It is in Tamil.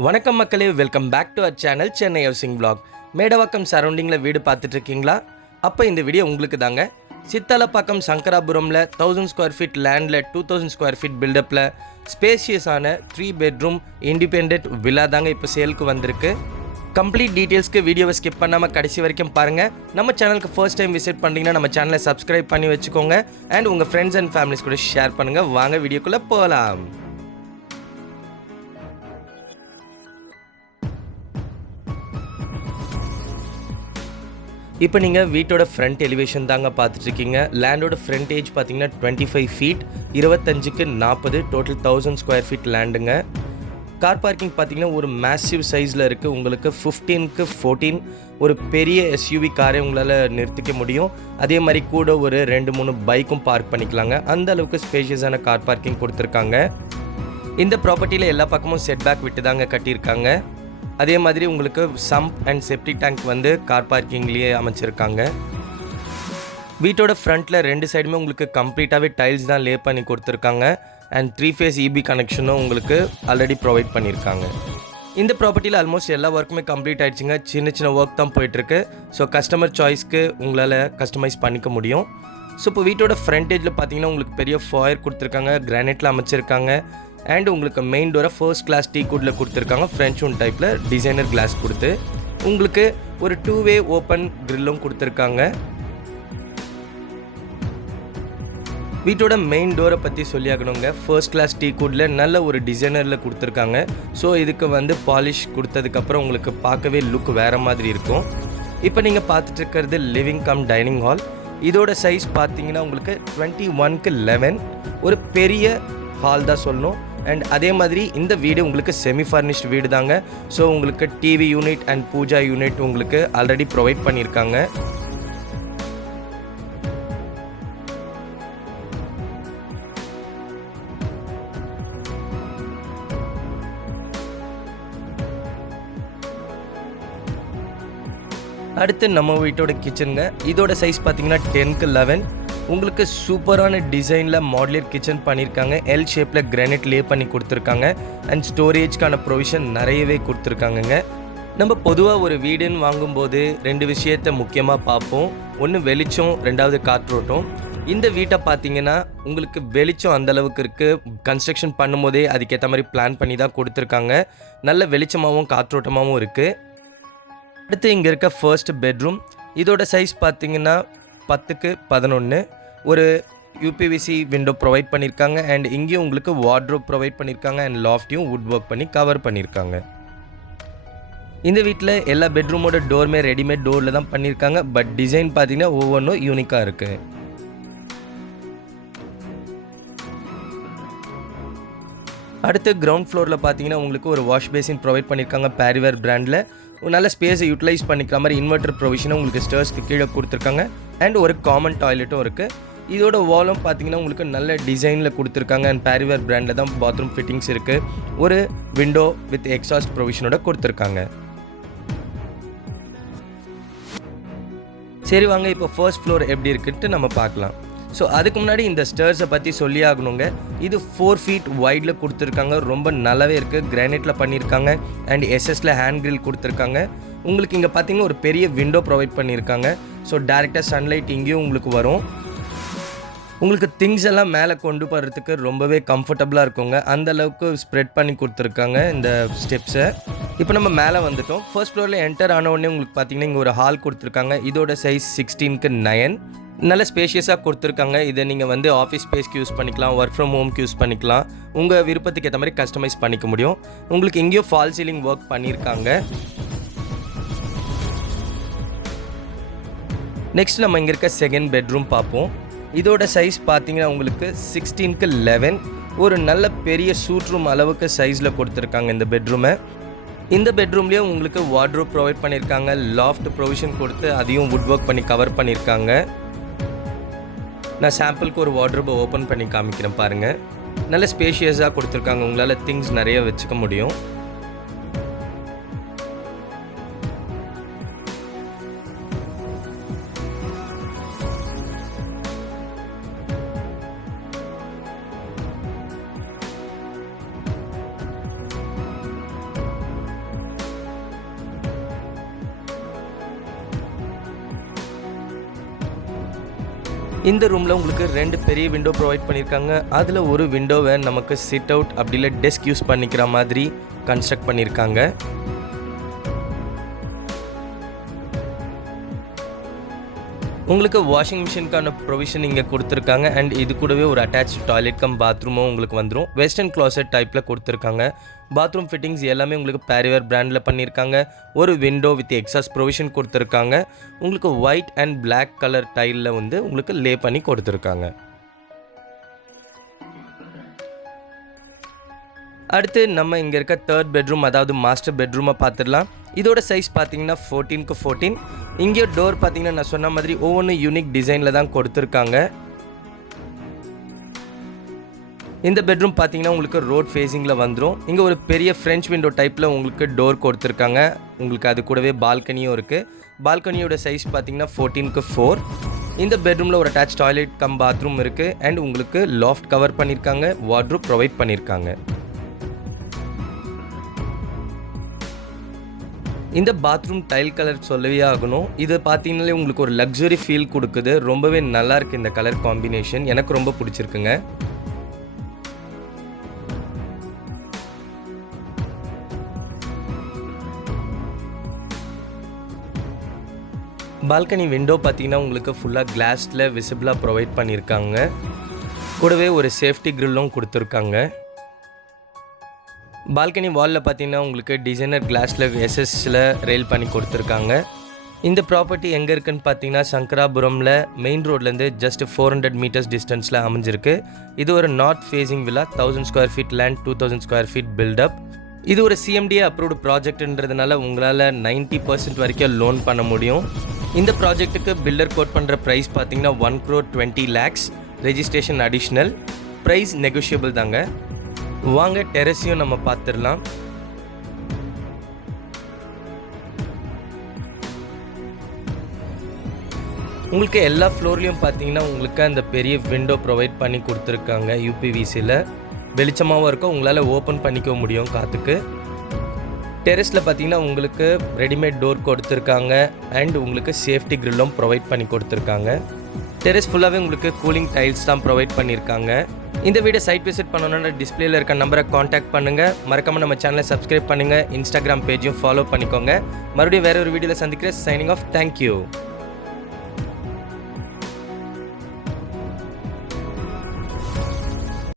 வணக்கம் மக்களே, welcome back to our channel Chennai housing vlog. Medavakkam சரௌண்டிங்கில் வீடு பார்த்துட்டு இருக்கீங்களா? அப்போ இந்த வீடியோ உங்களுக்கு தாங்க. சித்தாலப்பாக்கம் சங்கராபுரமில் 1000 ஸ்கொயர் ஃபீட் லேண்டில் 2000 ஸ்கொயர் ஃபீட் பில்டப்பில் ஸ்பேஷியஸான 3 பெட்ரூம் இண்டிபெண்டன்ட் வில்லா தாங்க இப்போ சேலுக்கு வந்திருக்கு. கம்ப்ளீட் டீட்டெயில்ஸ்க்கு வீடியோவை ஸ்கிப் பண்ணாமல் கடைசி வரைக்கும் பாருங்கள். நம்ம சேனலுக்கு ஃபர்ஸ்ட் டைம் விசிட் பண்ணிங்கன்னா நம்ம சேனலை சப்ஸ்கிரைப் பண்ணி வச்சுக்கோங்க. அண்ட் உங்கள் ஃப்ரெண்ட்ஸ் அண்ட் ஃபேமிலிஸ் கூட ஷேர் பண்ணுங்கள். வாங்க வீடியோக்குள்ளே போகலாம். இப்போ நீங்கள் வீட்டோட ஃப்ரண்ட் எலிவேஷன் தாங்க பார்த்துட்ருக்கீங்க. லேண்டோட ஃப்ரண்டேஜ் பார்த்தீங்கன்னா 25 ஃபீட், 25க்கு 40, டோட்டல் 1000 ஸ்கொயர் ஃபீட் லேண்டுங்க. கார் பார்க்கிங் பார்த்தீங்கன்னா ஒரு மேசிவ் சைஸில் இருக்குது. உங்களுக்கு 15க்கு 14 ஒரு பெரிய எஸ்யூவி காரை உங்களால் நிறுத்திக்க முடியும். அதே மாதிரி கூட ஒரு 2-3 பைக்கும் பார்க் பண்ணிக்கலாங்க. அந்த அளவுக்கு ஸ்பேஷியஸான கார் பார்க்கிங் கொடுத்துருக்காங்க. இந்த ப்ராப்பர்ட்டியில் எல்லா பக்கமும் செட்பேக் விட்டு தாங்க கட்டியிருக்காங்க. அதே மாதிரி உங்களுக்கு சம்ப் அண்ட் செப்டி டேங்க் வந்து கார் பார்க்கிங்லேயே அமைச்சிருக்காங்க. வீட்டோட ஃப்ரண்ட்டில் 2 சைடுமே உங்களுக்கு கம்ப்ளீட்டாகவே டைல்ஸ் தான் லே பண்ணி கொடுத்துருக்காங்க. அண்ட் 3 ஃபேஸ் இபி கனெக்ஷனும் உங்களுக்கு ஆல்ரெடி ப்ரொவைட் பண்ணியிருக்காங்க. இந்த ப்ராப்பர்ட்டியில் ஆல்மோஸ்ட் எல்லா ஒர்க்குமே கம்ப்ளீட் ஆகிடுச்சுங்க. சின்ன சின்ன ஒர்க் தான் போயிட்டுருக்கு. ஸோ கஸ்டமர் சாய்ஸ்க்கு உங்களால் கஸ்டமைஸ் பண்ணிக்க முடியும். ஸோ இப்போ வீட்டோட ஃப்ரண்டேஜில் பார்த்தீங்கன்னா உங்களுக்கு பெரிய ஃபாயர் கொடுத்துருக்காங்க, கிரானைட்டில் அமைச்சிருக்காங்க. அண்ட் உங்களுக்கு மெயின் டோரை ஃபர்ஸ்ட் கிளாஸ் டீ குட்டில் கொடுத்துருக்காங்க. ஃப்ரெஞ்ச் ஒன் டைப்பில் டிசைனர் கிளாஸ் கொடுத்து உங்களுக்கு ஒரு 2-வே ஓப்பன் க்ரில்லும் கொடுத்துருக்காங்க. வீட்டோட மெயின் டோரை பற்றி சொல்லியாகணுங்க. ஃபர்ஸ்ட் கிளாஸ் டீ குட்டில் நல்ல ஒரு டிசைனரில் கொடுத்துருக்காங்க. ஸோ இதுக்கு வந்து பாலிஷ் கொடுத்ததுக்கப்புறம் உங்களுக்கு பார்க்கவே லுக் வேறு மாதிரி இருக்கும். இப்போ நீங்கள் பார்த்துட்டு இருக்கிறது லிவிங் கம் டைனிங் ஹால். இதோட சைஸ் பார்த்தீங்கன்னா உங்களுக்கு 21க்கு 11 ஒரு பெரிய ஹால் தான் சொல்லணும். அண்ட் அதே மாதிரி இந்த வீடு உங்களுக்கு செமி ஃபர்னிஷ்ட் வீடு தாங்க. ஸோ உங்களுக்கு TV unit and pooja unit உங்களுக்கு ஆல்ரெடி ப்ரொவைட் பண்ணியிருக்காங்க. அடுத்து நம்ம வீட்டோட கிச்சனுங்க. இதோட சைஸ் பார்த்தீங்கன்னா 10க்கு 11 உங்களுக்கு சூப்பரான டிசைனில் மாடுலர் கிச்சன் பண்ணியிருக்காங்க. எல் ஷேப்பில் கிரானைட் லே பண்ணி கொடுத்துருக்காங்க. அண்ட் ஸ்டோரேஜ்க்கான ப்ரொவிஷன் நிறையவே கொடுத்துருக்காங்கங்க. நம்ம பொதுவாக ஒரு வீடுன்னு வாங்கும்போது 2 விஷயத்தை முக்கியமாக பார்ப்போம். ஒன்று வெளிச்சம், 2வது காற்றோட்டம். இந்த வீட்டை பார்த்தீங்கன்னா உங்களுக்கு வெளிச்சம் அந்தளவுக்கு இருக்குது. கன்ஸ்ட்ரக்ஷன் பண்ணும்போதே அதுக்கேற்ற மாதிரி பிளான் பண்ணி தான் கொடுத்துருக்காங்க. நல்ல வெளிச்சமாகவும் காற்றோட்டமாகவும் இருக்குது. அடுத்து இங்கே இருக்க ஃபர்ஸ்ட் பெட்ரூம். இதோட சைஸ் பார்த்தீங்கன்னா 10க்கு 11 ஒரு யூபிவிசி விண்டோ ப்ரொவைட் பண்ணியிருக்காங்க. அண்ட் இங்கேயும் உங்களுக்கு வார்ட்ரோப் ப்ரொவைட் பண்ணியிருக்காங்க. அண்ட் லாஃப்ட்டையும் வுட் ஒர்க் பண்ணி கவர் பண்ணியிருக்காங்க. இந்த வீட்டில் எல்லா பெட்ரூமோட டோருமே ரெடிமேட் டோரில் தான் பண்ணியிருக்காங்க. பட் டிசைன் பார்த்தீங்கன்னா ஒவ்வொன்றும் யூனிக்காக இருக்குது. அடுத்து கிரவுண்ட் ஃப்ளோரில் பார்த்தீங்கன்னா உங்களுக்கு ஒரு வாஷ் பேசின் ப்ரொவைட் பண்ணியிருக்காங்க பேரிவேர் பிராண்டில். நல்ல ஸ்பேஸை யூட்டிலைஸ் பண்ணிக்கிற மாதிரி இன்வெர்டர் ப்ரொவிஷனும் உங்களுக்கு ஸ்டேர்ஸ்க்கு கீழே கொடுத்துருக்காங்க. அண்ட் ஒரு காமன் டாய்லெட்டும் இருக்குது. இதோட வாலும் பார்த்தீங்கன்னா உங்களுக்கு நல்ல டிசைனில் கொடுத்துருக்காங்க. அண்ட் பேரிவேர் பிராண்டில் தான் பாத்ரூம் ஃபிட்டிங்ஸ் இருக்குது. ஒரு விண்டோ வித் எக்ஸாஸ்ட் ப்ரொவிஷனோட கொடுத்துருக்காங்க. சரி வாங்க இப்போ ஃபர்ஸ்ட் ஃப்ளோர் எப்படி இருக்குன்ட்டு நம்ம பார்க்கலாம். ஸோ அதுக்கு முன்னாடி இந்த ஸ்டேர்ஸை பற்றி சொல்லி ஆகணுங்க. இது 4 ஃபீட் வைடில் கொடுத்துருக்காங்க. ரொம்ப நல்லாவே இருக்குது. கிரானைட்டில் பண்ணியிருக்காங்க. அண்ட் எஸ்எஸில் ஹேண்ட் கிரில் கொடுத்துருக்காங்க. உங்களுக்கு இங்கே பார்த்தீங்கன்னா ஒரு பெரிய விண்டோ ப்ரொவைட் பண்ணியிருக்காங்க. ஸோ டேரெக்டாக சன்லைட் இங்கேயும் உங்களுக்கு வரும். உங்களுக்கு திங்ஸ் எல்லாம் மேலே கொண்டு போகிறதுக்கு ரொம்பவே கம்ஃபர்டபுளாக இருக்குங்க. அந்தளவுக்கு ஸ்ப்ரெட் பண்ணி கொடுத்துருக்காங்க இந்த ஸ்டெப்ஸை. இப்போ நம்ம மேலே வந்துட்டோம். ஃபர்ஸ்ட் ஃப்ளோரில் என்டர் ஆன உடனே உங்களுக்கு பார்த்தீங்கன்னா இங்கே ஒரு ஹால் கொடுத்துருக்காங்க. இதோட சைஸ் 16க்கு 9 நல்ல ஸ்பேஷியஸாக கொடுத்துருக்காங்க. இதை நீங்கள் வந்து ஆஃபீஸ் ஸ்பேஸ்க்கு யூஸ் பண்ணிக்கலாம், ஒர்க் ஃப்ரம் ஹோம்க்கு யூஸ் பண்ணிக்கலாம். உங்கள் விருப்பத்துக்கு ஏற்ற மாதிரி கஸ்டமைஸ் பண்ணிக்க முடியும். உங்களுக்கு எங்கேயோ ஃபால் சீலிங் ஒர்க் பண்ணியிருக்காங்க. நெக்ஸ்ட் நம்ம இங்கே இருக்க செகண்ட் பெட்ரூம் பார்ப்போம். இதோட சைஸ் பார்த்தீங்கன்னா உங்களுக்கு 16க்கு 11 ஒரு நல்ல பெரிய சூட் ரூம் அளவுக்கு சைஸில் கொடுத்துருக்காங்க இந்த பெட்ரூமை. இந்த பெட்ரூம்லேயும் உங்களுக்கு வார்ட்ரோப் ப்ரொவைட் பண்ணியிருக்காங்க. லாஃப்ட் ப்ரொவிஷன் கொடுத்து அதையும் வுட் ஒர்க் பண்ணி கவர் பண்ணியிருக்காங்க. நான் சாம்பிளுக்கு ஒரு வார்ட்ரோப்பை ஓப்பன் பண்ணி காமிக்கிறேன் பாருங்கள். நல்ல ஸ்பேஷியஸாக கொடுத்துருக்காங்க. உங்களால் திங்ஸ் நிறைய வச்சுக்க முடியும். இந்த ரூமில் உங்களுக்கு 2 பெரிய விண்டோ ப்ரொவைட் பண்ணியிருக்காங்க. அதில் ஒரு விண்டோவை நமக்கு சிட் அவுட் அப்படி இல்லை டெஸ்க் யூஸ் பண்ணிக்கிற மாதிரி கன்ஸ்ட்ரக்ட் பண்ணியிருக்காங்க. உங்களுக்கு வாஷிங் மிஷினுக்கான ப்ரொவிஷன் இங்கே கொடுத்துருக்காங்க. அண்ட் இது கூடவே ஒரு அட்டாச் டாய்லெட் கம் பாத்ரூமும் உங்களுக்கு வந்துடும். வெஸ்டர்ன் க்ளாசெட் டைப்பில் கொடுத்துருக்காங்க. பாத்ரூம் ஃபிட்டிங்ஸ் எல்லாமே உங்களுக்கு பேரிவேர் பிராண்டில் பண்ணியிருக்காங்க. ஒரு விண்டோ வித் எக்ஸாஸ்ட் ப்ரொவிஷன் கொடுத்துருக்காங்க. உங்களுக்கு ஒயிட் அண்ட் பிளாக் கலர் டைலில் வந்து உங்களுக்கு லே பண்ணி கொடுத்துருக்காங்க. அடுத்து நம்ம இங்கே இருக்க 3rd பெட்ரூம், அதாவது மாஸ்டர் பெட்ரூமை பார்த்துடலாம். இதோட சைஸ் பார்த்தீங்கன்னா 14x14. இங்கே டோர் பார்த்தீங்கன்னா நான் சொன்ன மாதிரி ஒவ்வொன்று யூனிக் டிசைனில் தான் கொடுத்துருக்காங்க. இந்த பெட்ரூம் பார்த்தீங்கன்னா உங்களுக்கு ரோட் ஃபேஸிங்கில் வந்துடும். இங்கே ஒரு பெரிய ஃப்ரெஞ்ச் விண்டோ டைப்பில் உங்களுக்கு டோர் கொடுத்துருக்காங்க. உங்களுக்கு அது கூடவே பால்கனியும் இருக்குது. பால்கனியோட சைஸ் பார்த்தீங்கன்னா 14x4. இந்த பெட்ரூமில் ஒரு அட்டாச் டாய்லெட் கம் பாத்ரூம் இருக்குது. அண்ட் உங்களுக்கு லாஃப்ட் கவர் பண்ணியிருக்காங்க. வார்ட்ரோப் ப்ரொவைட் பண்ணியிருக்காங்க. இந்த பாத்ரூம் டைல் கலர் சொல்லவே ஆகணும். இது பார்த்தீங்கன்னாலே உங்களுக்கு ஒரு லக்ஸுரி ஃபீல் கொடுக்குது. ரொம்பவே நல்லா இருக்குது இந்த கலர் காம்பினேஷன். எனக்கு ரொம்ப பிடிச்சிருக்குங்க. பால்கனி விண்டோ பார்த்தீங்கன்னா உங்களுக்கு ஃபுல்லாக கிளாஸில் விசிபிளாக ப்ரொவைட் பண்ணியிருக்காங்க. கூடவே ஒரு சேஃப்டி கிரில்லும் கொடுத்துருக்காங்க. பால்கனி வாலில் பார்த்தீங்கன்னா உங்களுக்கு டிசைனர் கிளாஸில் எஸ்எஸ்ஸில் ரெயில் பண்ணி கொடுத்துருக்காங்க. இந்த ப்ராப்பர்ட்டி எங்கே இருக்குன்னு பார்த்தீங்கன்னா சங்கராபுரமில் மெயின் ரோட்லேருந்து ஜஸ்ட் 400 மீட்டர்ஸ் டிஸ்டன்ஸில் அமைஞ்சிருக்கு. இது ஒரு north facing villa, 1000 square feet land, 2000 square feet built up. இது ஒரு CMDA அப்ரூவ்டு ப்ராஜெக்ட்ன்றதுனால உங்களால் 90% வரைக்கும் லோன் பண்ண முடியும். இந்த ப்ராஜெக்ட்டுக்கு பில்டர் கோட் பண்ணுற ப்ரைஸ் பார்த்தீங்கன்னா 1,20,00,000. Registration additional. ப்ரைஸ் நெகோஷியபிள் தாங்க. வாங்க டெரஸையும் நம்ம பார்த்துடலாம். உங்களுக்கு எல்லா ஃப்ளோர்லேயும் பார்த்தீங்கன்னா உங்களுக்கு அந்த பெரிய விண்டோ ப்ரொவைட் பண்ணி கொடுத்துருக்காங்க. UPVCயில் வெளிச்சமாகவும் இருக்கும். உங்களால் ஓப்பன் பண்ணிக்க முடியும் காற்றுக்கு. டெரஸில் பார்த்தீங்கன்னா உங்களுக்கு ரெடிமேட் டோர் கொடுத்துருக்காங்க. அண்ட் உங்களுக்கு சேஃப்டி கிரில்லும் ப்ரொவைட் பண்ணி கொடுத்துருக்காங்க. டெரஸ் ஃபுல்லாகவே உங்களுக்கு கூலிங் டைல்ஸ் தான் ப்ரொவைட் பண்ணியிருக்காங்க. இந்த வீடியோ சைட் விசிட் பண்ணணுன்னா டிஸ்பிளேல இருக்க நம்பரை காண்டாக்ட் பண்ணுங்கள். மறக்காமல் நம்ம சேனலை சப்ஸ்கிரைப் பண்ணுங்கள். இன்ஸ்டாகிராம் பேஜையும் ஃபாலோ பண்ணிக்கோங்க. மறுபடியும் வேற ஒரு வீடியோவில் சந்திக்கிறேன். Signing off. தேங்க்யூ.